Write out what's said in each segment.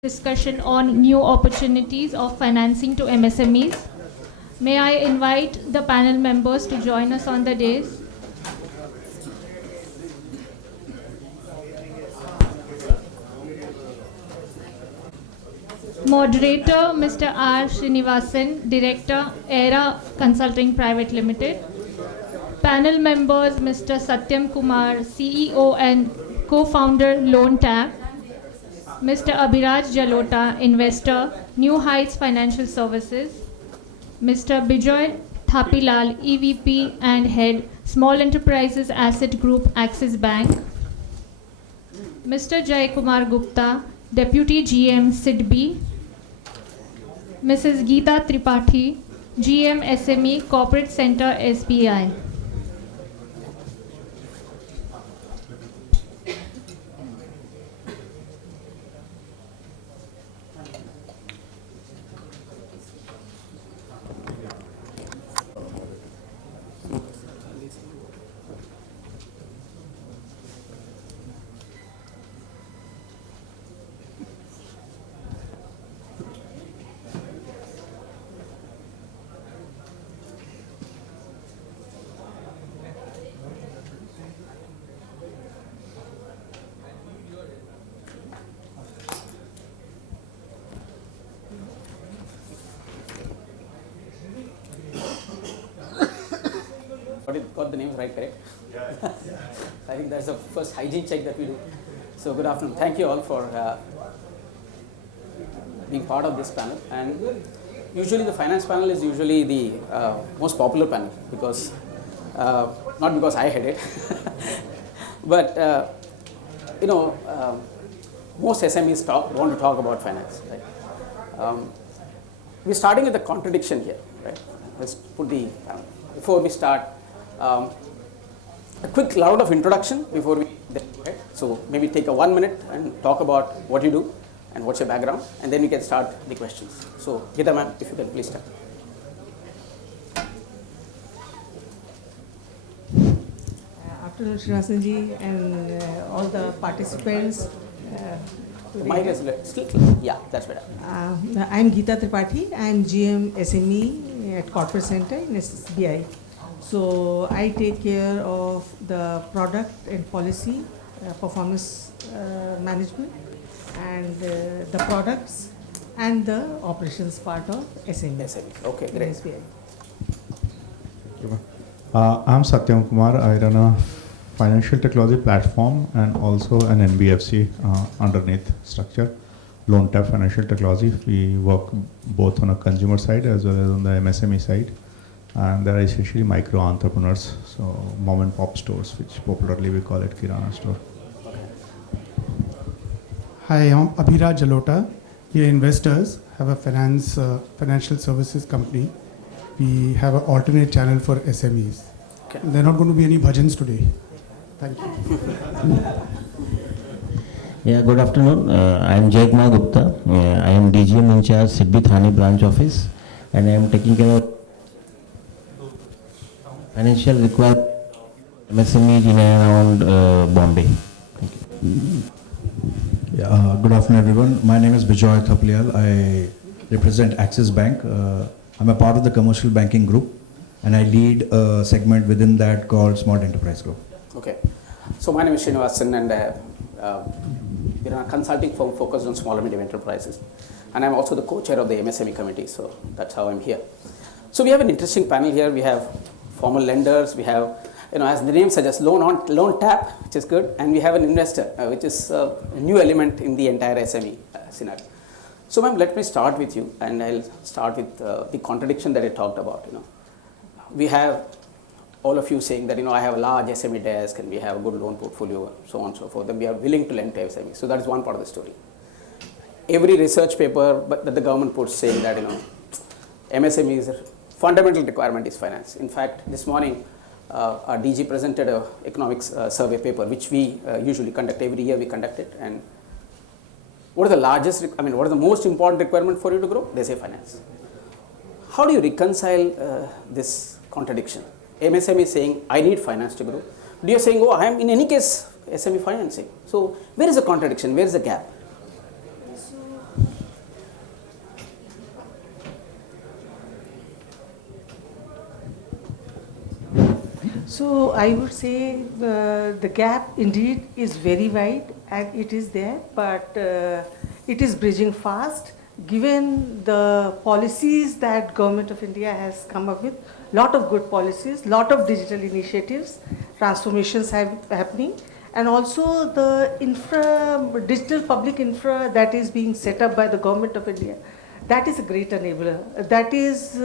discussion on new opportunities of financing to MSMEs. May I invite the panel members to join us on the dais? Moderator, Mr. R. Srinivasan, Director, AIRA Consulting Private Limited. Panel members, Mr. Satyam Kumar, CEO and co-founder LoanTap. Mr. Abhiraj Jalota, Investor, New Heights Financial Services. Mr. Bijoy Thapilal, EVP and Head, Small Enterprises Asset Group, Axis Bank. Mr. Jai Kumar Gupta, Deputy GM, SIDBI. Mrs. Gita Tripathi, GM SME, Corporate Center, SBI. Got the names right, correct? Yeah. I think that's the first hygiene check that we do. So good afternoon. Thank you all for being part of this panel. And usually the finance panel is usually the most popular panel because, not because I head it, but most SMEs want to talk about finance, right? We're starting with a contradiction here, right? Let's put the, before we start, a quick round of introduction before we, right? So maybe take a 1 minute and talk about what you do and what's your background, and then we can start the questions. So Gita ma'am, if you can please start. After Srinivasan ji and all the participants. Mic is yeah, that's better. I'm Gita Tripathi. I'm GM SME at Corporate Center in SBI. So I take care of the product and policy, performance management, and the products and the operations part of SME. Okay, great. SBI. I'm Satyam Kumar. I run a financial technology platform and also an NBFC underneath structure, LoanTap Financial Technology. We work both on a consumer side as well as on the MSME side. And they are essentially micro entrepreneurs, so mom and pop stores, which popularly we call it Kirana store. Hi, I'm Abhiraj Jalota. We are investors, have a financial services company. We have an alternate channel for SMEs. Okay. There are not going to be any bhajans today. Thank you. Yeah, good afternoon. I am Jai Kumar Gupta. I am DGM in charge SIDBI Thane branch office, and I am taking care of financial requirement MSMEs in and around Bombay. Thank you. Yeah, good afternoon, everyone. My name is Bijoy Thapilal. I represent Axis Bank. I'm a part of the commercial banking group, and I lead a segment within that called Small Enterprise Group. Okay. So my name is Srinivasan, and we're a consulting firm focused on small and medium enterprises. And I'm also the co-chair of the MSME committee, so that's how I'm here. So we have an interesting panel here. We have formal lenders, we have, as the name suggests, LoanTap, which is good, and we have an investor, which is a new element in the entire SME scenario. So ma'am, let me start with you, and I'll start with the contradiction that I talked about. We have all of you saying that, I have a large SME desk, and we have a good loan portfolio, so on and so forth, and we are willing to lend to SME. So that is one part of the story. Every research paper that the government puts saying that, MSMEs fundamental requirement is finance. In fact, this morning, our DG presented an economics survey paper, which we usually conduct every year. We conduct it, and what are the largest? What are the most important requirement for you to grow? They say finance. How do you reconcile this contradiction? MSME is saying, I need finance to grow. But you're saying, I am in any case SME financing. So where is the contradiction? Where is the gap? So So I would say the gap indeed is very wide and it is there, but it is bridging fast given the policies that Government of India has come up with. Lot of good policies, lot of digital initiatives, transformations happening, and also the digital public infra that is being set up by the Government of India. That is a great enabler. That is,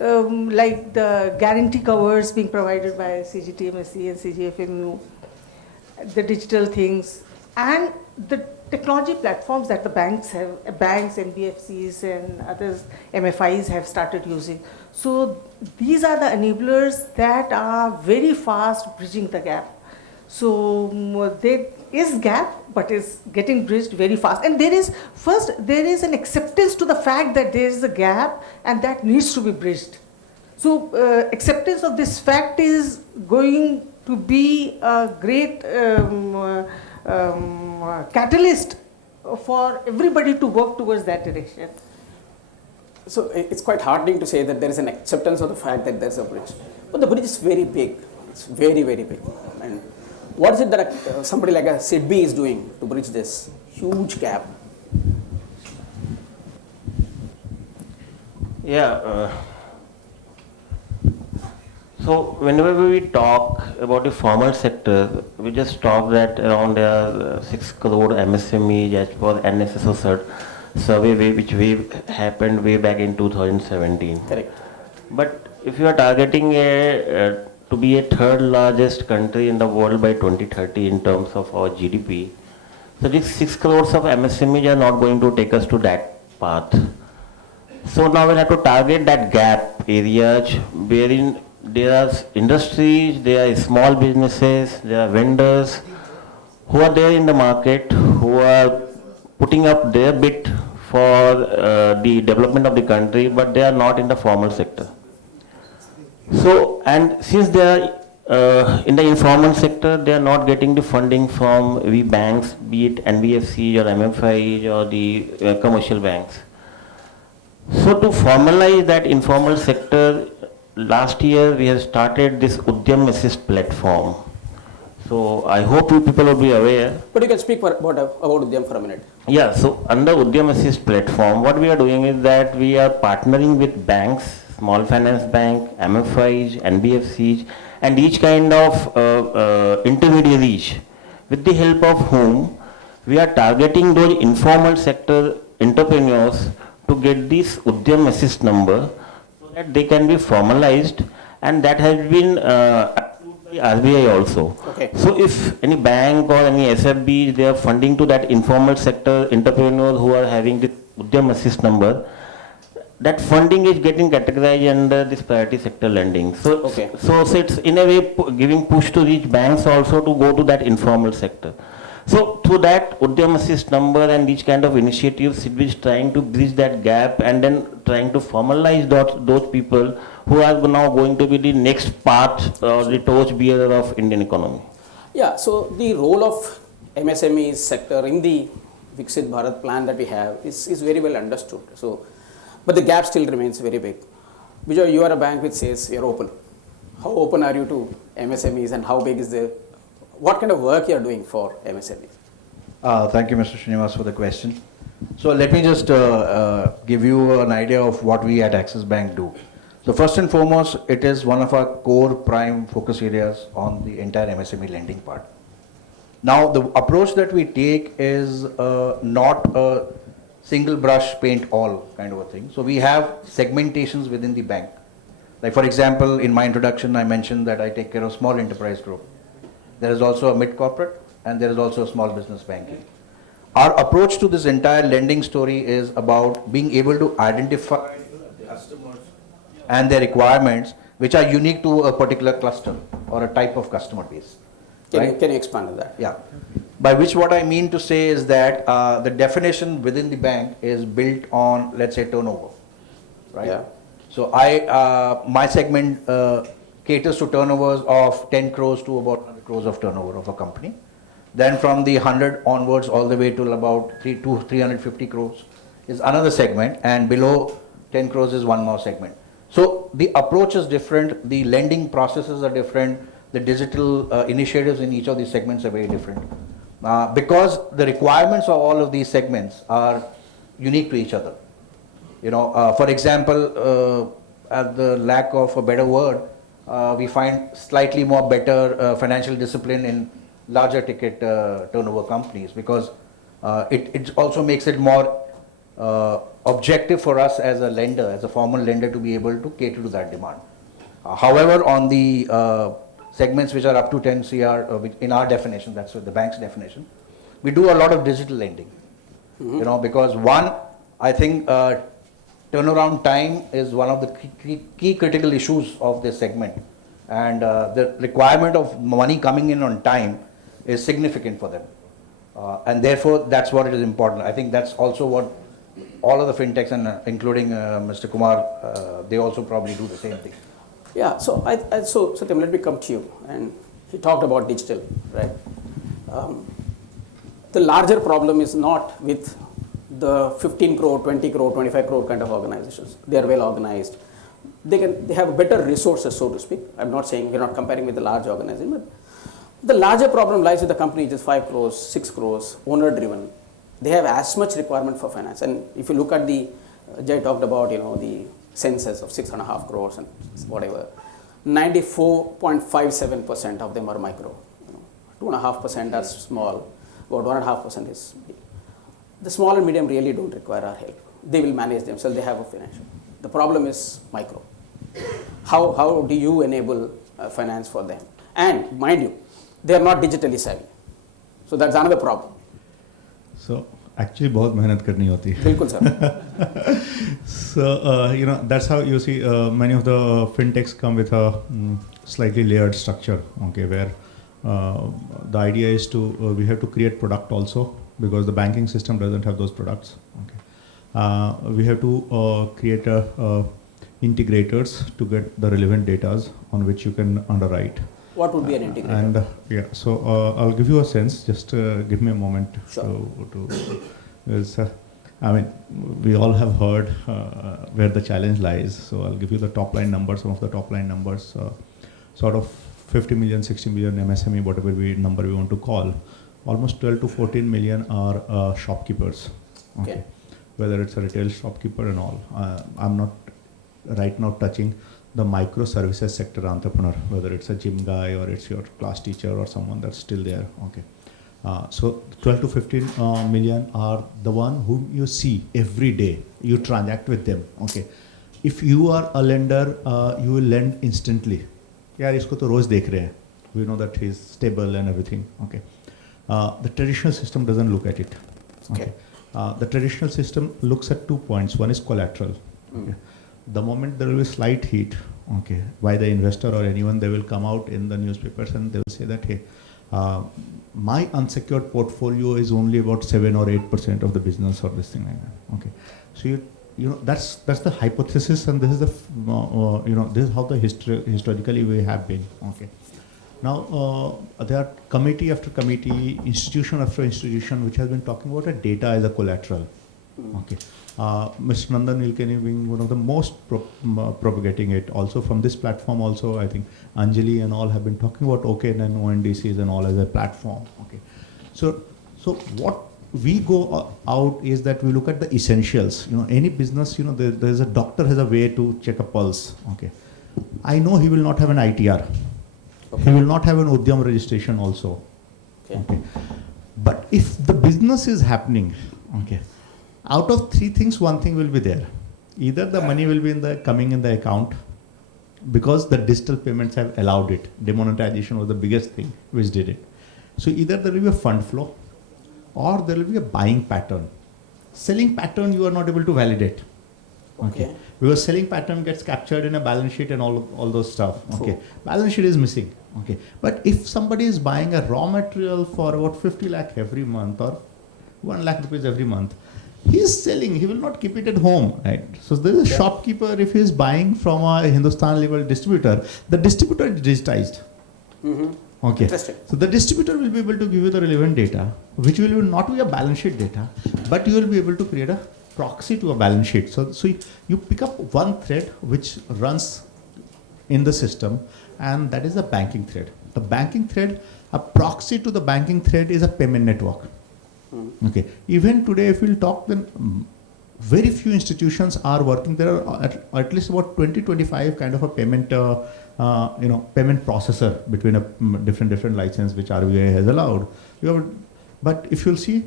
like the guarantee covers being provided by CGTMSE and CGFMU, the digital things, and the technology platforms that the banks, NBFCs and others, MFIs have started using. So these are the enablers that are very fast bridging the gap. So there is gap, but is getting bridged very fast. And there is an acceptance to the fact that there is a gap and that needs to be bridged. So acceptance of this fact is going to be a great catalyst for everybody to work towards that direction. So it's quite heartening to say that there is an acceptance of the fact that there's a bridge. But the bridge is very big. It's very, very big. And what is it that somebody like a SIDBI is doing to bridge this huge gap? Yeah. So whenever we talk about the formal sector, we just talk that around 6 crore MSMEs as per NSSO survey which happened way back in 2017. Correct. But if you are targeting to be a third largest country in the world by 2030 in terms of our GDP, so these 6 crores of MSMEs are not going to take us to that path. So now we have to target that gap areas wherein there are industries, there are small businesses, there are vendors who are there in the market, who are putting up their bit for the development of the country, but they are not in the formal sector. So, and since they are in the informal sector, they are not getting the funding from we banks, be it NBFCs or MFIs or the commercial banks. So to formalize that informal sector, last year we have started this Udyam Assist platform. So I hope you people will be aware. But you can speak about Udyam for a minute. Yeah, so under Udyam Assist platform, what we are doing is that we are partnering with banks, small finance bank, MFIs, NBFCs, and each kind of intermediaries, with the help of whom we are targeting those informal sector entrepreneurs to get this Udyam Assist number so that they can be formalized, and that has been approved by RBI also. Okay. So if any bank or any SFB, they are funding to that informal sector entrepreneurs who are having the Udyam Assist number, that funding is getting categorized under this priority sector lending. So, okay. so it's in a way giving push to reach banks also to go to that informal sector. So through that Udyam Assist number and each kind of initiatives, SIDBI is trying to bridge that gap and then trying to formalize those people who are now going to be the next part or the torchbearer of Indian economy. Yeah, so the role of MSME sector in the Viksit Bharat plan that we have is very well understood. So, but the gap still remains very big. Bijoy, you are a bank which says you're open. How open are you to MSMEs and how big is what kind of work you are doing for MSMEs? Thank you, Mr. Srinivasan, for the question. So let me just give you an idea of what we at Axis Bank do. So first and foremost, it is one of our core prime focus areas on the entire MSME lending part. Now, the approach that we take is not a single brush paint all kind of a thing. So we have segmentations within the bank. Like for example, in my introduction, I mentioned that I take care of small enterprise group. There is also a mid-corporate and there is also a small business banking. Our approach to this entire lending story is about being able to identify the customers and their requirements which are unique to a particular cluster or a type of customer base. Can you expand on that? Yeah. By which what I mean to say is that the definition within the bank is built on, let's say, turnover, right? Yeah. So my segment caters to turnovers of 10 crores to about 100 crores of turnover of a company. Then from the 100 onwards all the way to about 350 crores is another segment, and below 10 crores is one more segment. So the approach is different, the lending processes are different, the digital initiatives in each of these segments are very different. Because the requirements of all of these segments are unique to each other. You know, for example, at the lack of a better word, we find slightly more better financial discipline in larger ticket turnover companies, because it also makes it more objective for us as a lender, as a formal lender, to be able to cater to that demand. However, on the segments which are up to 10 CR, in our definition, that's the bank's definition, we do a lot of digital lending. You know, because one, I think turnaround time is one of the key critical issues of this segment, and the requirement of money coming in on time is significant for them, and therefore that's what it is important. I think that's also what all of the fintechs, and including Mr. Kumar, they also probably do the same thing. Yeah, so so Satyam, let me come to you. And he talked about digital, right? The larger problem is not with the 15 crore, 20 crore, 25 crore kind of organizations. They are well organized. They have better resources, so to speak. I'm not saying, we're not comparing with the large organization, but the larger problem lies with the company which is 5 crores, 6 crores, owner driven. They have as much requirement for finance. And if you look at the, Jay talked about, you know, the census of 6.5 crores and whatever, 94.57% of them are micro. 2.5% are small, about 1.5% is big. The small and medium really don't require our help. They will manage themselves, they have a financial. The problem is micro. How do you enable finance for them? And mind you, they are not digitally savvy. So that's another problem. So actually बहुत मेहनत करनी होती है. बिल्कुल sir. So you know, that's how you see many of the fintechs come with a slightly layered structure, okay, where the idea is to we have to create product also, because the banking system doesn't have those products. Okay, we have to create integrators to get the relevant data on which you can underwrite. What would be an integrator? And yeah, so I'll give you a sense. Just give me a moment. Sure. I mean, we all have heard where the challenge lies. So I'll give you the top line numbers. Some of the top line numbers, sort of 50 million, 60 million MSME, whatever number we want to call. Almost 12 to 14 million are shopkeepers. Okay. Whether it's a retail shopkeeper and all. I'm not right now touching the microservices sector entrepreneur, whether it's a gym guy or it's your class teacher or someone that's still there. Okay. So 12 to 15 million are the one whom you see every day. You transact with them. Okay. If you are a lender, you will lend instantly. यार इसको तो रोज देख रहे हैं. We know that he's stable and everything. Okay. The traditional system doesn't look at it. Okay. The traditional system looks at 2 points. One is collateral. Okay. The moment there will be slight heat, okay, by the investor or anyone, they will come out in the newspapers and they will say that, hey, my unsecured portfolio is only about 7 or 8% of the business or this thing like that. Okay. So you know that's the hypothesis, and this is the you know, this is how the historically we have been. Okay. Now there are committee after committee, institution after institution, which has been talking about a data as a collateral. Okay. Mr. Nandan Nilekani being one of the most propagating it. Also from this platform, also I think Anjali and all have been talking about OKN and ONDCs and all as a platform. Okay. So what we go out is that we look at the essentials. You know, any business, you know, there's a doctor has a way to check a pulse. Okay. I know he will not have an ITR. Okay. He will not have an Udyam registration also. Okay. Okay. But if the business is happening, okay, out of 3 things, 1 thing will be there. Either the money will be coming in the account, because the digital payments have allowed it. Demonetization was the biggest thing which did it. So either there will be a fund flow, or there will be a buying pattern. Selling pattern you are not able to validate. Okay. Because selling pattern gets captured in a balance sheet and all those stuff. Okay. True. Balance sheet is missing. Okay. But if somebody is buying a raw material for about 50 lakh every month or 1 lakh rupees every month, he is selling, he will not keep it at home, right? So there is a shopkeeper, if he is buying from a Hindustan level distributor, the distributor is digitized. Okay. So the distributor will be able to give you the relevant data, which will not be a balance sheet data, but you will be able to create a proxy to a balance sheet. So you pick up one thread which runs in the system, and that is a banking thread. The banking thread, a proxy to the banking thread is a payment network. Okay. Even today, if we'll talk, then very few institutions are working. There are at least about 20-25 kind of a payment, payment processor between a different license which RBI has allowed. But if you'll see,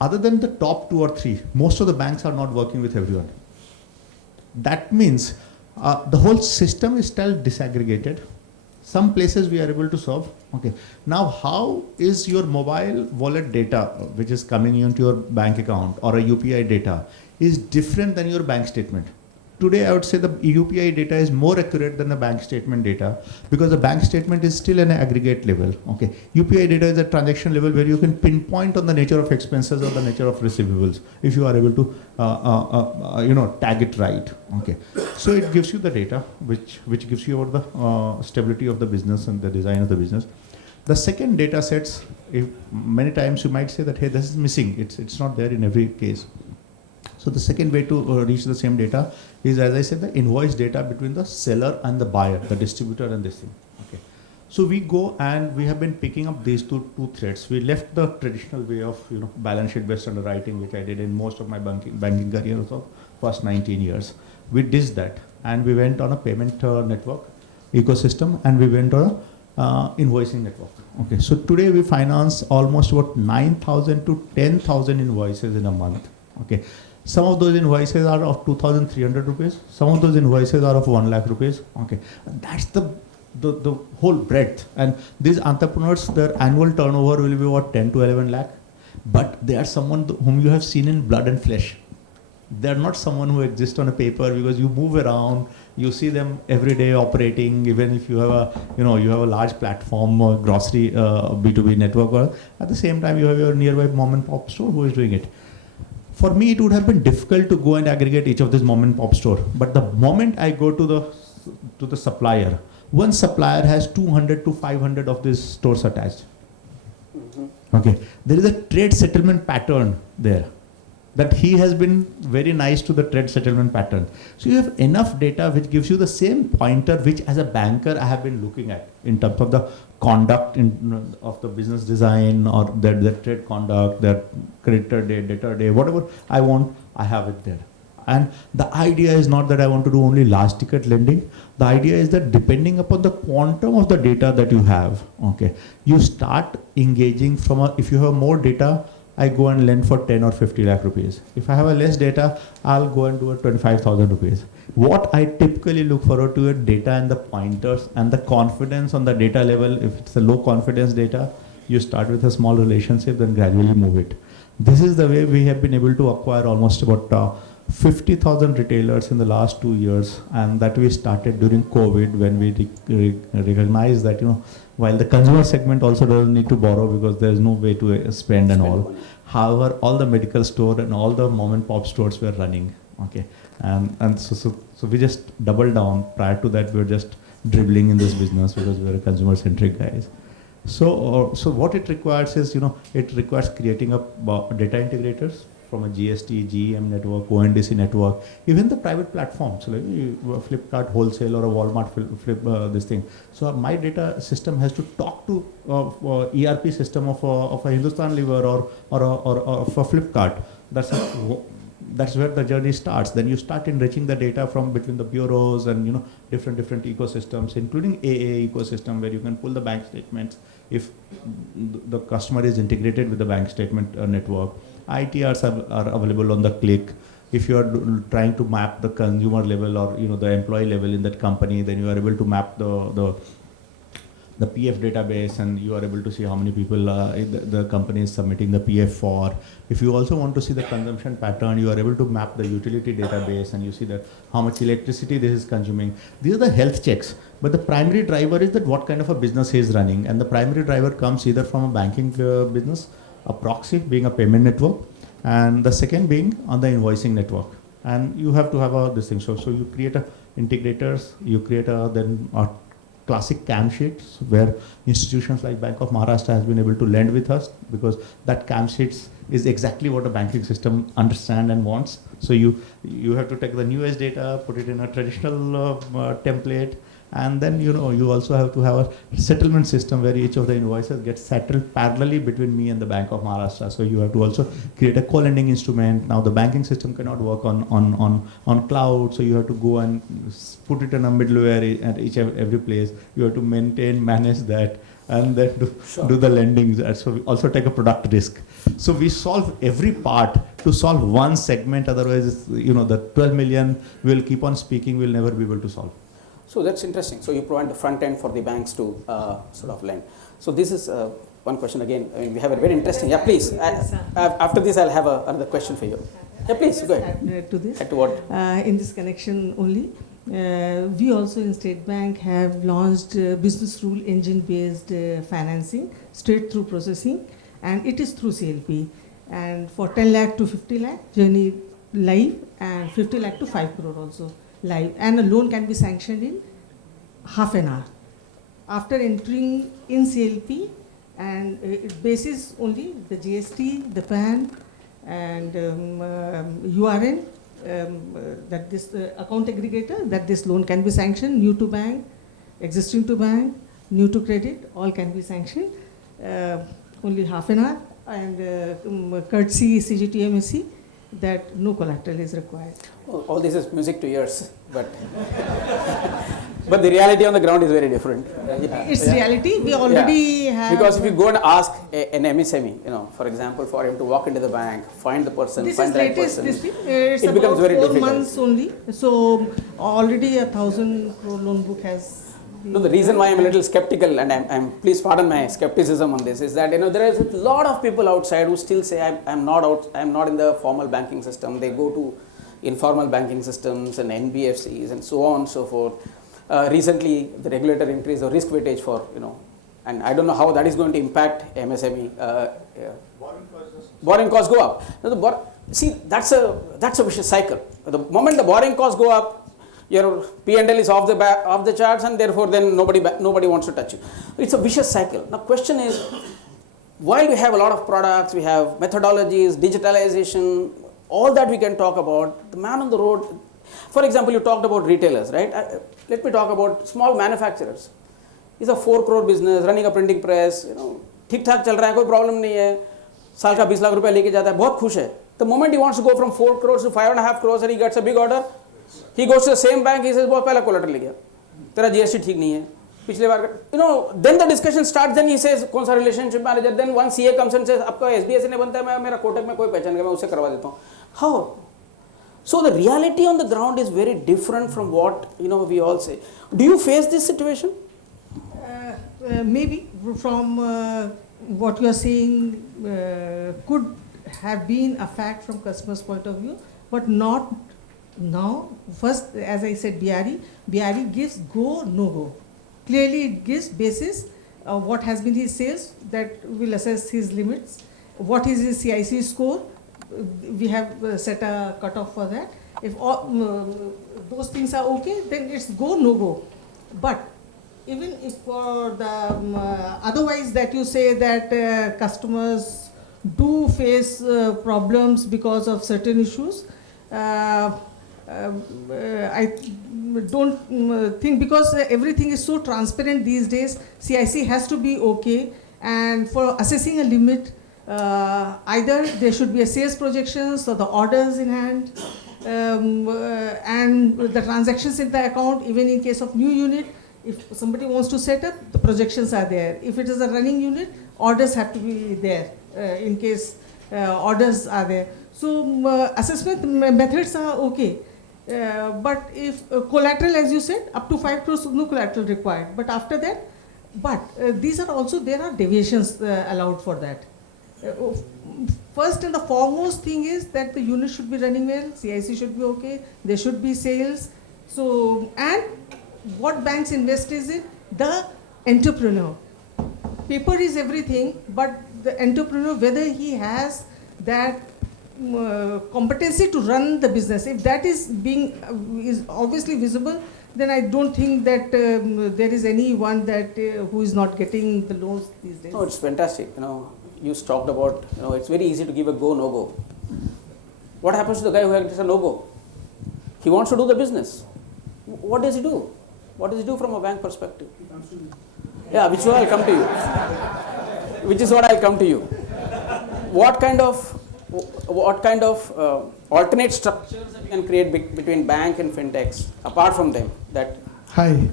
other than the top 2 or 3, most of the banks are not working with everyone. That means the whole system is still disaggregated. Some places we are able to solve. Okay. Now, how is your mobile wallet data, which is coming into your bank account, or a UPI data, is different than your bank statement? Today, I would say the UPI data is more accurate than the bank statement data, because the bank statement is still an aggregate level. Okay. UPI data is a transaction level where you can pinpoint on the nature of expenses or the nature of receivables if you are able to tag it right. Okay. So it gives you the data which gives you about the stability of the business and the design of the business. The second data sets, many times you might say that, hey, this is missing. It's not there in every case. So the second way to reach the same data is, as I said, the invoice data between the seller and the buyer, the distributor and this thing. Okay. So we go and we have been picking up these two threads. We left the traditional way of balance sheet based underwriting, which I did in most of my banking career of first 19 years. We ditched that and we went on a payment network ecosystem, and we went on a invoicing network. Okay. So today we finance almost about 9,000 to 10,000 invoices in a month. Okay. Some of those invoices are of 2,300 rupees. Some of those invoices are of 1 lakh rupees. Okay. That's the whole breadth. And these entrepreneurs, their annual turnover will be about 10 to 11 lakh. But they are someone whom you have seen in blood and flesh. They are not someone who exists on a paper, because you move around, you see them every day operating. Even if you have a large platform, grocery B2B network, or at the same time you have your nearby mom and pop store who is doing it. For me, it would have been difficult to go and aggregate each of this mom and pop store. But the moment I go to the supplier, one supplier has 200 to 500 of these stores attached. Okay, there is a trade settlement pattern there, that he has been very nice to the trade settlement pattern. So you have enough data which gives you the same pointer which, as a banker, I have been looking at in terms of the conduct of the business design, or their trade conduct, their creditor day, debtor day, whatever I want, I have it there. And the idea is not that I want to do only large ticket lending. The idea is that depending upon the quantum of the data that you have, okay, you start engaging from if you have more data, I go and lend for 10 or 50 lakh rupees. If I have a less data, I'll go and do a 25,000 rupees. What I typically look forward to is data and the pointers and the confidence on the data level. If it's a low confidence data, you start with a small relationship, then gradually move it. This is the way we have been able to acquire almost about 50,000 retailers in the last 2 years, and that we started during COVID, when we recognized that while the consumer segment also doesn't need to borrow because there's no way to spend and all. However, all the medical store and all the mom and pop stores were running. Okay, and so we just doubled down. Prior to that, we were just dribbling in this business because we were consumer centric guys. So what it requires is it requires creating up data integrators from a GST, GEM network, ONDC network, even the private platforms, like Flipkart wholesale or a Walmart flip this thing. So my data system has to talk to ERP system of a Hindustan Lever or of a Flipkart. That's where the journey starts. Then you start enriching the data from between the bureaus and different ecosystems, including AA ecosystem, where you can pull the bank statements if the customer is integrated with the bank statement network. ITRs are available on the click. If you are trying to map the consumer level or the employee level in that company, then you are able to map the PF database, and you are able to see how many people the company is submitting the PF for. If you also want to see the consumption pattern, you are able to map the utility database, and you see that how much electricity this is consuming. These are the health checks. But the primary driver is that what kind of a business he is running, and the primary driver comes either from a banking business, a proxy being a payment network, and the second being on the invoicing network. And you have to have this thing. So you create integrators, you create then a classic CAM sheets where institutions like Bank of Maharashtra has been able to lend with us, because that CAM sheets is exactly what a banking system understands and wants. So you have to take the newest data, put it in a traditional template, and then you also have to have a settlement system where each of the invoices gets settled parallelly between me and the Bank of Maharashtra. So you have to also create a co-lending instrument. Now the banking system cannot work on cloud, so you have to go and put it in a middleware at every place. You have to maintain, manage that, and then do the lending. So we also take a product risk. So we solve every part to solve one segment. Otherwise, the 12 million we'll keep on speaking, we'll never be able to solve. So that's interesting. So you provide the front end for the banks to sort of lend. So this is one question again. I mean, we have a very interesting. Yeah, please. After this, I'll have another question for you. Yeah, please go ahead. Add to this. Add to what? In this connection only, we also in State Bank have launched business rule engine based financing, straight through processing, and it is through CLP. And for 10 lakh to 50 lakh, journey live, and 50 lakh to 5 crore also live. And a loan can be sanctioned in half an hour. After entering in CLP, and it bases only the GST, the PAN, and URN, that this account aggregator, that this loan can be sanctioned, new to bank, existing to bank, new to credit, all can be sanctioned, only half an hour, and courtesy CGT MSE, that no collateral is required. All this is music to ears, but but the reality on the ground is very different. It's reality. We already have. Because if you go and ask an MSME, for example, for him to walk into the bank, find the person, This find is the right latest. person, It's it becomes about very 4 difficult. months only. So already 1,000 crore loan book has. No, the reason why I'm a little skeptical, and I'm please pardon my skepticism on this, is that there is a lot of people outside who still say I'm not in the formal banking system. They go to informal banking systems and NBFCs and so on and so forth. Recently, the regulator increased the risk weightage for and I don't know how that is going to impact MSME. Borrowing costs go up. Now see, that's a vicious cycle. The moment the borrowing costs go up, your P&L is off the charts, and therefore then nobody wants to touch you. It's a vicious cycle. Now question is, while we have a lot of products, we have methodologies, digitalization, all that we can talk about, the man on the road, for example, you talked about retailers, right? Let me talk about small manufacturers. It's a 4 crore business, running a printing press, ठीक ठाक चल रहा है, कोई problem नहीं है, साल का 20 लाख रुपया लेके जाता है, बहुत खुश है. The moment he wants to go from 4 crores to 5.5 crores and he gets a big order, he goes to the same bank, he says, बहुत पहला collateral ले गया, तेरा GST ठीक नहीं है, पिछले बार then the discussion starts, then he says, कौन सा relationship manager, then one CA comes and says, आपका SBI से नहीं बनता है, मैं मेरा कोटक में कोई पहचान का मैं उससे करवा देता हूँ. How? So the reality on the ground is very different from what we all say. Do you face this situation? Maybe from what you are saying could have been a fact from customer's point of view, but not now. First, as I said, BRE gives go, no go. Clearly it gives basis what has been his sales, that will assess his limits, what is his CIC score. We have set a cutoff for that. If all, those things are okay, then it's go, no go. But even if for the otherwise that you say that customers do face problems because of certain issues, I don't think, because everything is so transparent these days, CIC has to be okay, and for assessing a limit, either there should be a sales projections or the orders in hand, and the transactions in the account. Even in case of new unit, if somebody wants to set up, the projections are there. If it is a running unit, orders have to be there in case orders are there. So assessment methods are okay. But if collateral, as you said, up to 5 crores, no collateral required. But after that, these are also, there are deviations allowed for that. First and the foremost thing is that the unit should be running well, CIC should be okay, there should be sales. So, and what banks invest is in the entrepreneur. Paper is everything, but the entrepreneur, whether he has that competency to run the business, if that is obviously visible, then I don't think that there is anyone that who is not getting the loans these days. No, it's fantastic. You talked about, it's very easy to give a go, no go. What happens to the guy who has a no go? He wants to do the business. What does he do? What does he do from a bank perspective? Yeah, which is what I'll come to you. Which is what I'll come to you. What kind of alternate structures we can create between bank and fintechs apart from them? That Hi.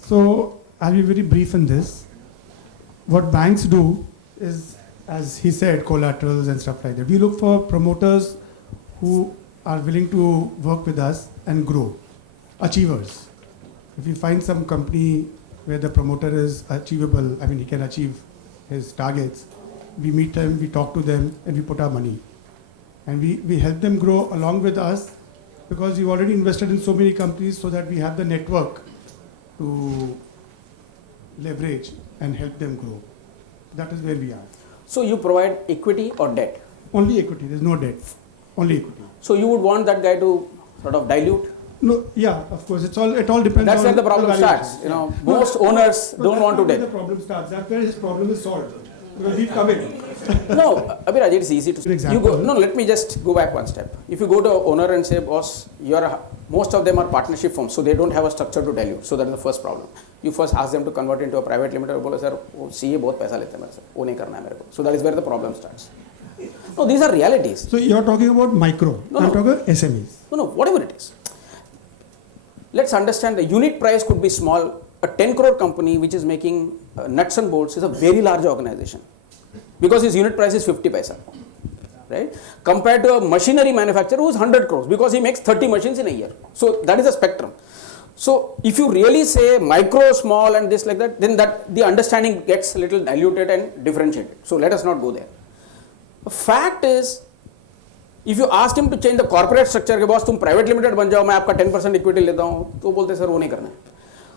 So I'll be very brief in this. What banks do is, as he said, collaterals and stuff like that. We look for promoters who are willing to work with us and grow, achievers. If we find some company where the promoter is achievable, I mean, he can achieve his targets, we meet them, we talk to them, and we put our money. And we help them grow along with us, because we've already invested in so many companies so that we have the network to leverage and help them grow. That is where we are. so you provide equity or debt? Only equity, there's no debt. Only equity. So you would want that guy to sort of dilute? No, yeah, of course, it all depends That's on where the problem valuation. starts. Most owners don't want to That's where debt. the problem starts. That's where his problem is solved. Because he's coming. No, Abhiraj, it's easy to. For example. Let me just go back one step. If you go to an owner and say, boss, most of them are partnership firms, so they don't have a structure to dilute. So that's the first problem. You first ask them to convert into a private limited. बोले sir वो CA बहुत पैसा लेते हैं मेरे से, वो नहीं करना है मेरे को. So that is where the problem starts. No, these are realities. So you're talking about micro. No, I'm no. talking about SMEs. No, whatever it is. Let's understand the unit price could be small. A 10 crore company which is making nuts and bolts is a very large organization because his unit price is 50 paisa, right? Compared to a machinery manufacturer who is 100 crores because he makes 30 machines in a year. So that is a spectrum. So if you really say micro, small and this like that, then the understanding gets a little diluted and differentiated. So let us not go there. The fact is, if you ask him to change the corporate structure, के boss तुम private limited बन जाओ, मैं आपका 10% equity लेता हूँ, तो बोलते सर वो नहीं करना है.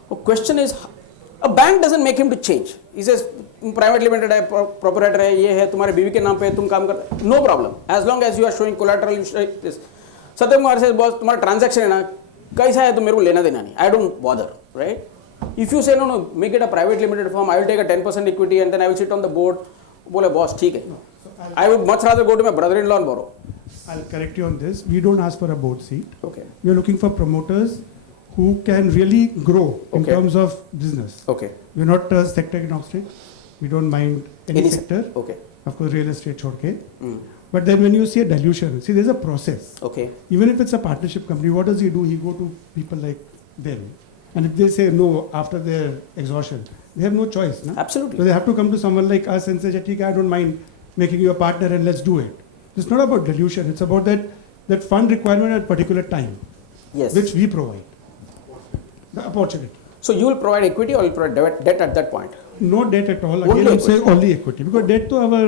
The question is, a bank doesn't make him to change. He says, private limited है, proprietor है, ये है, तुम्हारे बीवी के नाम पे तुम काम करते, no problem. As long as you are showing collateral, you show this. Satyam Kumar says, boss, तुम्हारा transaction है ना, कैसा है तो मेरे को लेना देना नहीं. I don't bother, right? If you say no, make it a private limited firm, I will take a 10% equity and then I will sit on the board. बोले boss ठीक है. I would much rather go to my brother-in-law and borrow. I'll correct you on this. We don't ask for a board seat. Okay. We are looking for promoters who can really grow in Okay. terms of business. Okay. We're not sector agnostic. We don't mind any sector. Okay. Of course, real estate chhod ke. But then when you see a dilution, see there's a process. Okay. Even if it's a partnership company, what does he do? He go to people like them. And if they say no after their exhaustion, they have no choice. Na? Absolutely. So they have to come to someone like us and say, "Theek hai, I don't mind making you a partner and let's do it." It's not about dilution. It's about that fund requirement at a particular time, Yes. which we provide. The opportunity. So you will provide equity or you will provide debt at that point? No debt at all. Only Again, I'm saying equity. only equity. Because debt to our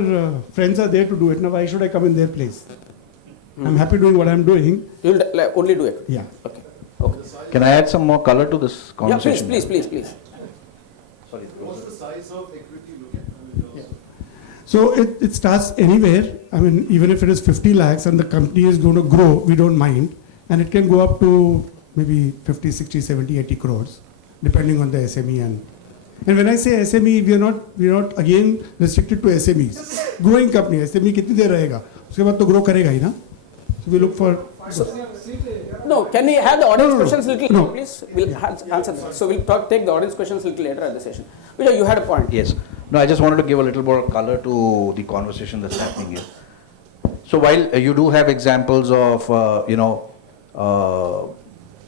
friends are there to do it. Now, why should I come in their place? I'm happy doing what I'm doing. You will only do it? Yeah. Okay. Okay. Can I add some more color to this Yeah, conversation? please. Sorry. What's the size of equity you get? So it starts anywhere. I mean, even if it is 50 lakhs and the company is going to grow, we don't mind. And it can go up to maybe 50, 60, 70, 80 crores, depending on the SME. And when I say SME, we are not again restricted to SMEs. Growing company, SME कितनी देर रहेगा? उसके बाद तो grow करेगा ही ना? So we look for. No, can we have the audience No. questions little No. later, please? We'll answer that. So we'll take the audience questions little later at the session. Bijoy, you had a point. Yes. No, I just wanted to give a little more color to the conversation that's happening here. So while you do have examples of,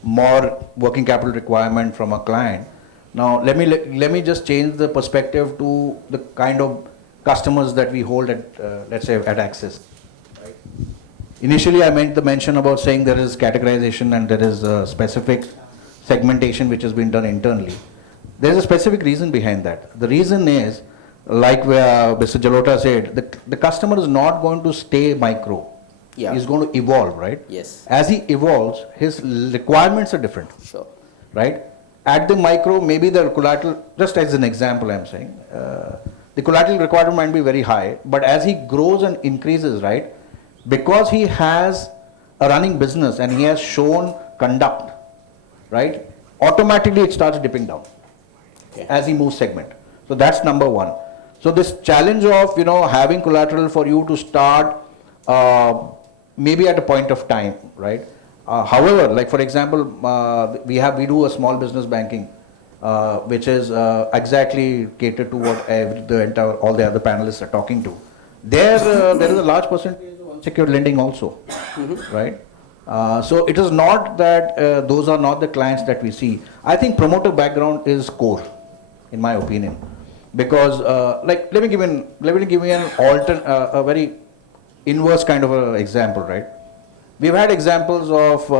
more working capital requirement from a client, now let me just change the perspective to the kind of customers that we hold at, let's say, at Axis. Initially, I meant the mention about saying there is categorization and there is a specific segmentation which has been done internally. There is a specific reason behind that. The reason is, like Mr. Jalota said, the customer is not going to stay micro. Yeah. He's going to evolve, right? Yes. As he evolves, his requirements are different, Sure. right? At the micro, maybe the collateral, just as an example I'm saying, the collateral requirement might be very high, but as he grows and increases, right, because he has a running business and he has shown conduct, right, automatically it starts dipping down as he moves segment. So that's number one. So this challenge of, having collateral for you to start maybe at a point of time, right? However, like for example, we do a small business banking, which is exactly catered to what all the other panelists are talking to. There is a large percentage of unsecured lending also, right? So it is not that those are not the clients that we see. I think promoter background is core, in my opinion, because let me give you a very inverse kind of a example, right? We've had examples of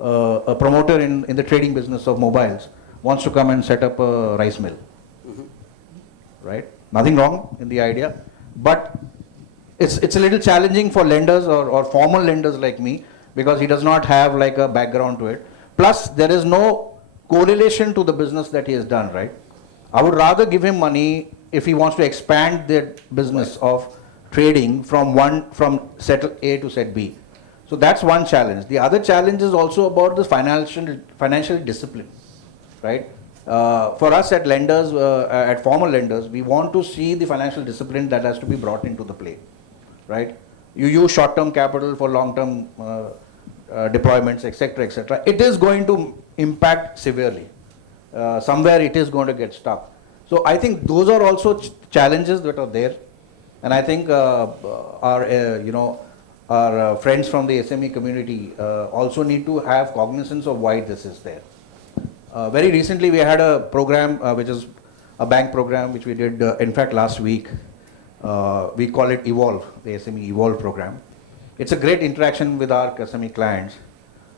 a promoter in the trading business of mobiles wants to come and set up a rice mill, right? Nothing wrong in the idea, but it's a little challenging for lenders or formal lenders like me, because he does not have like a background to it. Plus, there is no correlation to the business that he has done, right? I would rather give him money if he wants to expand the business of trading from set A to set B. So that's one challenge. The other challenge is also about the financial discipline, right? For us at lenders, at formal lenders, we want to see the financial discipline that has to be brought into the play, right? You use short-term capital for long-term deployments, etc., etc. It is going to impact severely. Somewhere it is going to get stuck. So I think those are also challenges that are there, and I think our friends from the SME community also need to have cognizance of why this is there. Very recently we had a program which is a bank program which we did in fact last week. We call it Evolve, the SME Evolve program. It's a great interaction with our SME clients.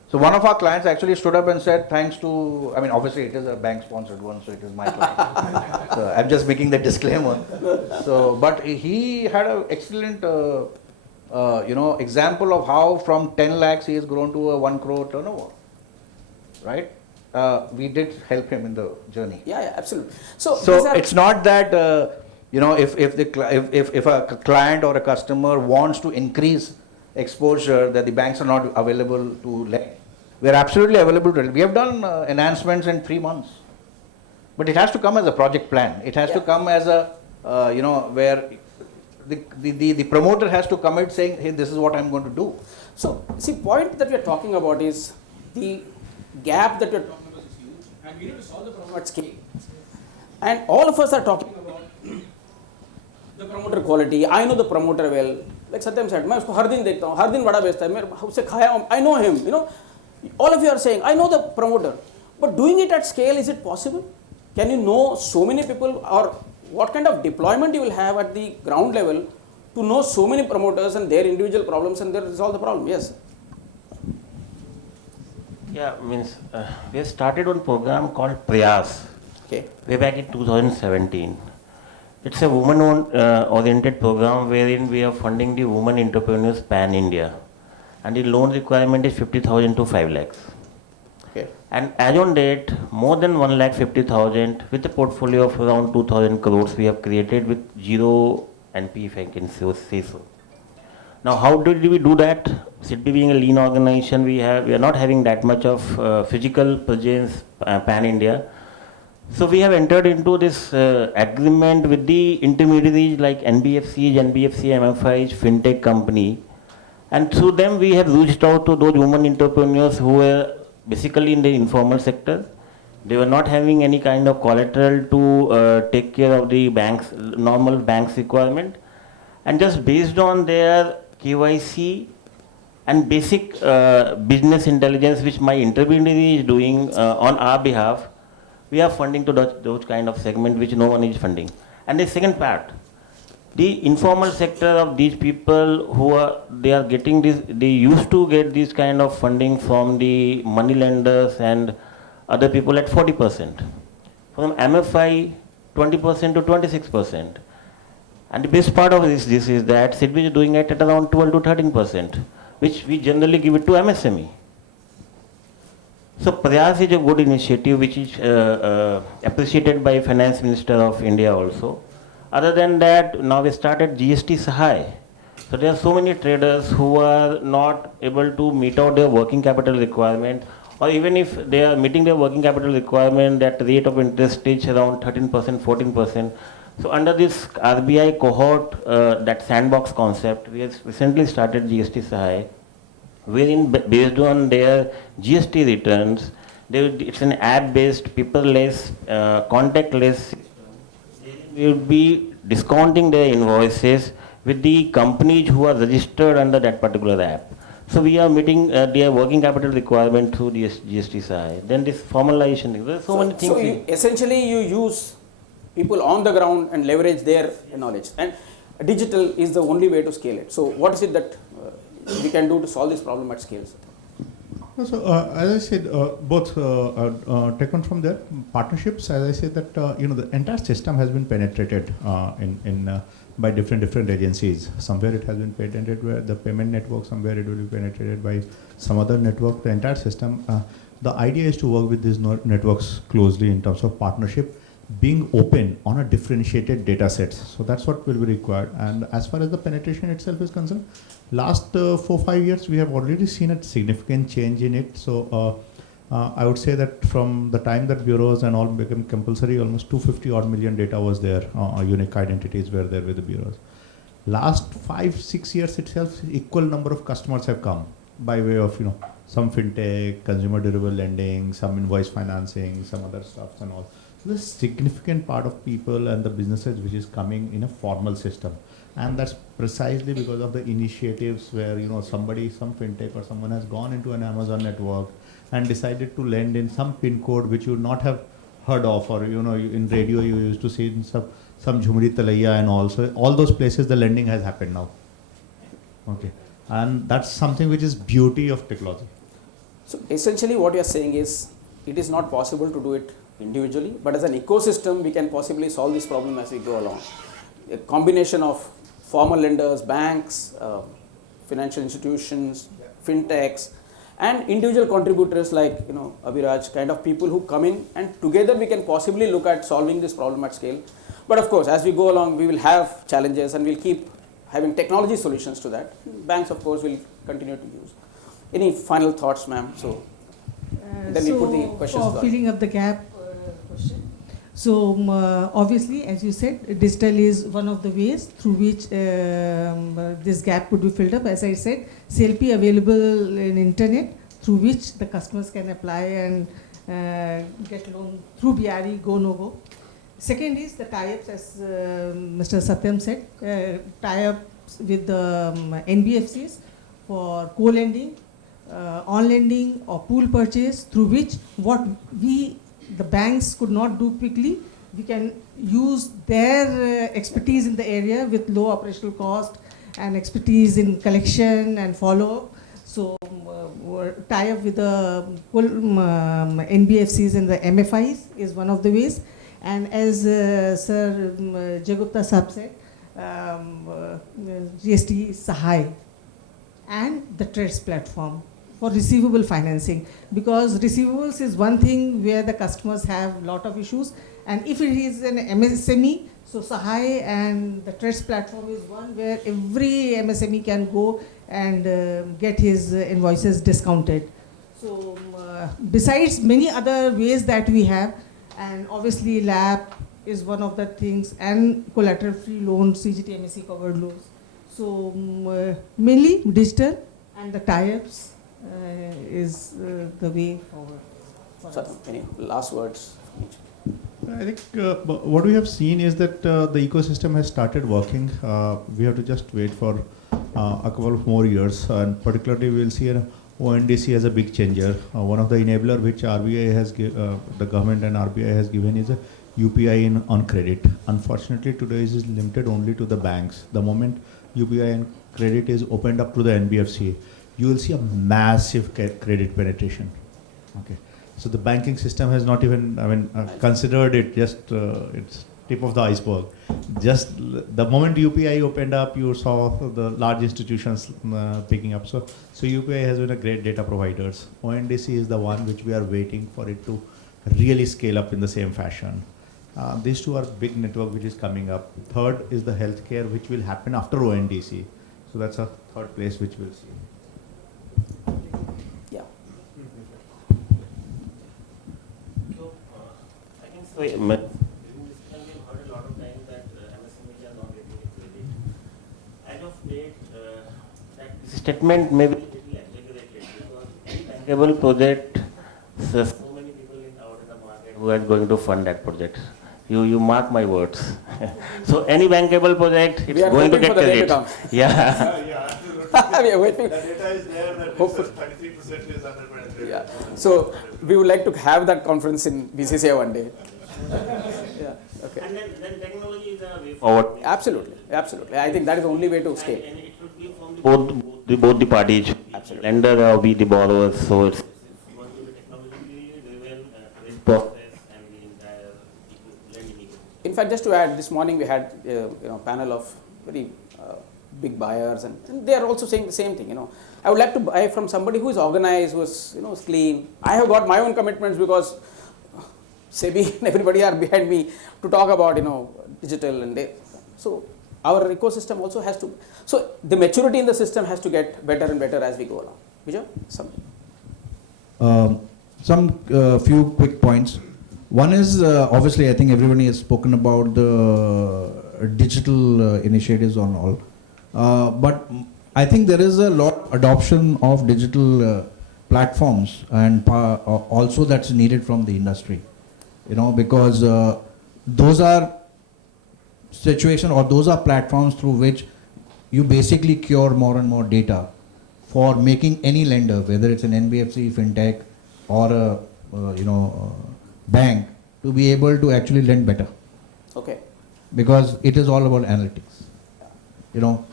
So one of our clients actually stood up and said, obviously it is a bank sponsored one, so it is my client. So I'm just making the disclaimer. So, but he had an excellent example of how from 10 lakhs he has grown to a 1 crore turnover, right? We did help him in the journey. Yeah, absolutely. So it's not that if a client or a customer wants to increase exposure, that the banks are not available to lend. We are absolutely available to lend. We have done enhancements in 3 months, but it has to come as a project plan. It has to come as a where the promoter has to commit saying, hey, this is what I'm going to do. So see, point that we are talking about is the gap that we are talking about is huge, and we need to solve the problem at scale. And all of us are talking about the promoter quality. I know the promoter well. Like Satyam said, मैं उसको हर दिन देखता हूँ, हर दिन वड़ा बेचता है, मैं उससे खाया हूँ. I know him. All of you are saying, I know the promoter, but doing it at scale, is it possible? Can you know so many people, or what kind of deployment you will have at the ground level to know so many promoters and their individual problems and then resolve the problem? Yes. Yeah, we have started one program called Prayas, way back in 2017. It's a woman-oriented program wherein we are funding the women entrepreneurs pan-India, and the loan requirement is 50,000 to 5 lakhs. Okay. And as on date, more than 1,50,000 with a portfolio of around 2,000 crores we have created with zero NP, if I can say so. Now, how did we do that? SIDBI being a lean organization, we are not having that much of physical presence pan-India. So we have entered into this agreement with the intermediaries like NBFCs, MFIs, fintech company, and through them we have reached out to those women entrepreneurs who were basically in the informal sector. They were not having any kind of collateral to take care of the normal bank's requirement, and just based on their KYC and basic business intelligence which my intermediary is doing on our behalf, we are funding to those kind of segment which no one is funding. And the second part, the informal sector of these people they used to get this kind of funding from the money lenders and other people at 40%. From MFI, 20% to 26%. And the best part of this is that SIDBI is doing it at around 12 to 13%, which we generally give it to MSME. So Prayas is a good initiative which is appreciated by Finance Minister of India also. Other than that, now we started GST Sahai. So there are so many traders who are not able to meet out their working capital requirement, or even if they are meeting their working capital requirement, that rate of interest is around 13%, 14%. So under this RBI cohort, that sandbox concept, we have recently started GST Sahai, wherein based on their GST returns, it's an app-based, paperless, contactless. We will be discounting their invoices with the companies who are registered under that particular app. So we are meeting their working capital requirement through the GST side. Then this formalization, there's so many things. So essentially you use people on the ground and leverage their knowledge, and digital is the only way to scale it. So what is it that we can do to solve this problem at scale? So as I said, both taken from there, partnerships. As I said that the entire system has been penetrated by different agencies. Somewhere it has been penetrated where the payment network. Somewhere it will be penetrated by some other network. The entire system. The idea is to work with these networks closely in terms of partnership, being open on a differentiated data sets. So that's what will be required. And as far as the penetration itself is concerned, last 4-5 years we have already seen a significant change in it. So I would say that from the time that bureaus and all became compulsory, almost 250 odd million data was there, unique identities were there with the bureaus. Last 5-6 years itself, equal number of customers have come by way of some fintech, consumer durable lending, some invoice financing, some other stuff and all. So there's a significant part of people and the businesses which is coming in a formal system. And that's precisely because of the initiatives where some fintech or someone has gone into an Amazon network and decided to lend in some pin code which you would not have heard of, or in radio you used to see some Jhumri Talaiya and all. So all those places the lending has happened now. Okay, and that's something which is beauty of technology. So essentially what you are saying is it is not possible to do it individually, but as an ecosystem we can possibly solve this problem as we go along. A combination of formal lenders, banks, financial institutions, fintechs, and individual contributors like Abhiraj, kind of people who come in, and together we can possibly look at solving this problem at scale. But of course, as we go along, we will have challenges and we'll keep having technology solutions to that. Banks, of course, will continue to use. Any final thoughts, ma'am? So then we put the questions. For filling up the gap question. So obviously, as you said, digital is one of the ways through which this gap could be filled up. As I said, CLP available in internet through which the customers can apply and get loan through BRE, go no go. Second is the tie-ups, as Mr. Satyam said, tie-ups with the NBFCs for co-lending, on-lending or pool purchase, through which what the banks could not do quickly, we can use their expertise in the area with low operational cost and expertise in collection and follow-up. So tie up with the NBFCs and the MFIs is one of the ways. And as Sir Gupta Sahab said, GST Sahai and the TREDS platform for receivable financing, because receivables is one thing where the customers have a lot of issues, and if it is an MSME, so Sahai and the TREDS platform is one where every MSME can go and get his invoices discounted. So besides many other ways that we have, and obviously LAP is one of the things, and collateral free loans, CGT MSE covered loans. So mainly digital and the tie-ups is the way forward. So, any last words? I think what we have seen is that the ecosystem has started working. We have to just wait for a couple of more years, and particularly we will see an ONDC as a big changer. One of the enabler which RBI has the government and RBI has given is a UPI on credit. Unfortunately, today it is limited only to the banks. The moment UPI and credit is opened up to the NBFC, you will see a massive credit penetration. Okay, so the banking system has not even, considered it. Just it's tip of the iceberg. Just the moment UPI opened up, you saw the large institutions picking up. So UPI has been a great data providers. ONDC is the one which we are waiting for it to really scale up in the same fashion. These two are big network which is coming up. Third is the healthcare, which will happen after ONDC. So that's a third place which we'll see. Yeah. So, in this discussion, we've heard a lot of times that MSMEs are not getting credit. As of date, that statement may be a little exaggerated because any bankable project, so many people out in the market who are going to fund that project. You mark my words. So any bankable project, it's going to get credit. Yeah. We are waiting. The data is there that Hopefully. 33% is under penetrated. Yeah. So we would like to have that conference in BCCI one day. Yeah. Okay. And then technology is a way forward. Absolutely. Absolutely. I think that is the only way to scale. And it should be from both the parties. Absolutely. Lender or be the borrowers. So it's going to be technologically driven process and the entire lending ecosystem. In fact, just to add, this morning we had panel of very big buyers, and they are also saying the same thing. I would like to buy from somebody who is organized, who is is clean. I have got my own commitments because SEBI and everybody are behind me to talk about digital, and so our ecosystem also has to. So the maturity in the system has to get better and better as we go along. Bijoy, Some few quick points. One is obviously I think everybody has spoken about the digital initiatives on all. But I think there is a lot of adoption of digital platforms and also that's needed from the industry, because those are situation or those are platforms through which you basically cure more and more data for making any lender, whether it's an NBFC, fintech, or a bank, to be able to actually lend better. Okay. Because it is all about analytics.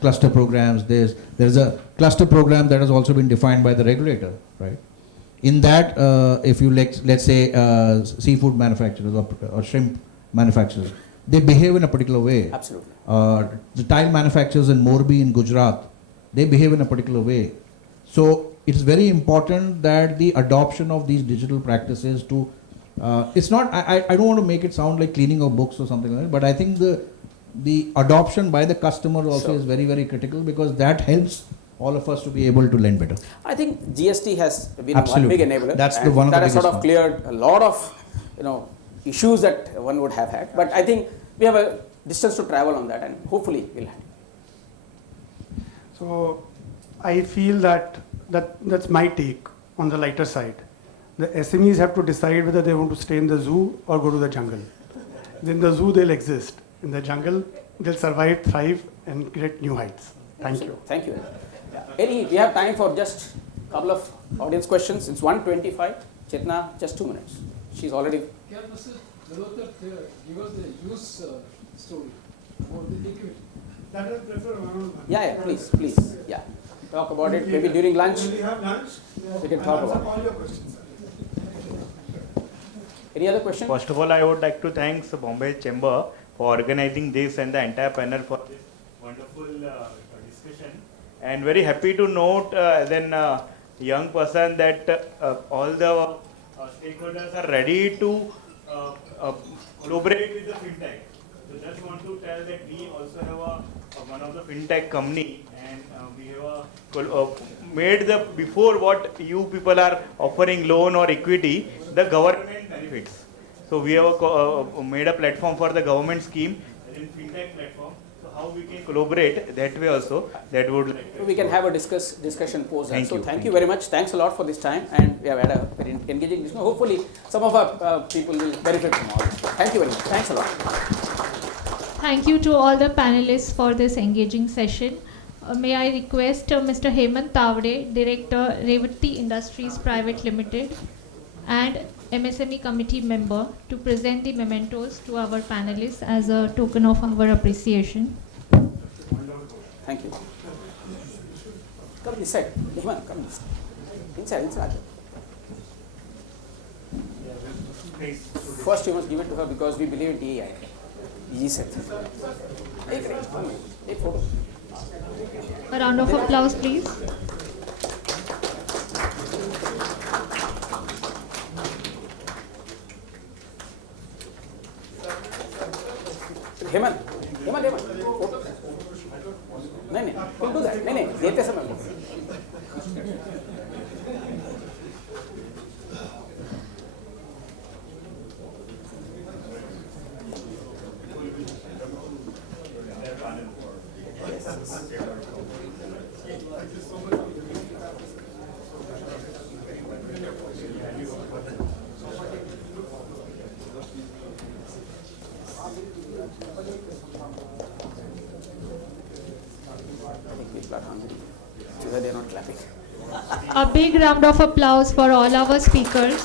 Cluster programs, there's a cluster program that has also been defined by the regulator, right? In that, if you let's say seafood manufacturers or shrimp manufacturers, they behave in a particular way. Absolutely. The tile manufacturers in Morbi in Gujarat, they behave in a particular way. So it's very important that the adoption of these digital practices to, it's not, I don't want to make it sound like cleaning of books or something like that, but I think the adoption by the customer also is very, very critical because that helps all of us to be able to lend better. I think GST has been Absolutely. one big enabler. That's and one of the that has sort biggest of cleared a lot of issues that one would have had. But I think we have a distance to travel on that, and hopefully we'll have. So I feel that's my take on the lighter side. The SMEs have to decide whether they want to stay in the zoo or go to the jungle. In the zoo, they'll exist. In the jungle, they'll survive, thrive, and get new heights. Thank you. Thank you. Eri, we have time for just a couple of audience questions. It's 1:25. Chetna, just 2 minutes. She's already. Can Mr. Jalota give us the use story about the equity? That will prefer one-on-one. Yeah, please. Yeah. Talk about it. Maybe during lunch. When we have lunch, We can talk about it. all your questions. Any other question? First of all, I would like to thank the Bombay Chamber for organizing this and the entire panel for this wonderful discussion. And very happy to note as a young person that all the stakeholders are ready to collaborate with the fintech. So just want to tell that we also have one of the fintech company and we have made the before what you people are offering loan or equity, the government benefits. So we have made a platform for the government scheme in fintech platform. So how we can collaborate that way also, that would. We can have a discussion post that. So you. thank you very much. Thanks a lot for this time, and we have had a very engaging discussion. Hopefully, some of our people will benefit from all this. Thank you very much. Thanks a lot. Thank you to all the panelists for this engaging session. May I request Mr. Hemant Tavde, Director, Revati Industries Private Limited, and MSME committee member to present the mementos to our panelists as a token of our appreciation. Thank you. Come this side. Hemant, come this side. Inside. First, you must give it to her because we believe in DEI. He said. Take photo. A round of applause, please. Hemant. Photo. नहीं, we'll do that. नहीं, देते समय बोलो. A big round of applause for all our speakers.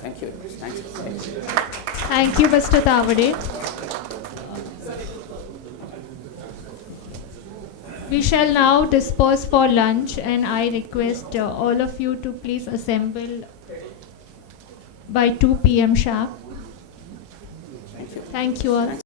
Thank you. Thanks. Thank you, Mr. Tavade. We shall now disperse for lunch, and I request all of you to please assemble by 2 p.m. sharp. Thank you. Thank you all. Thanks.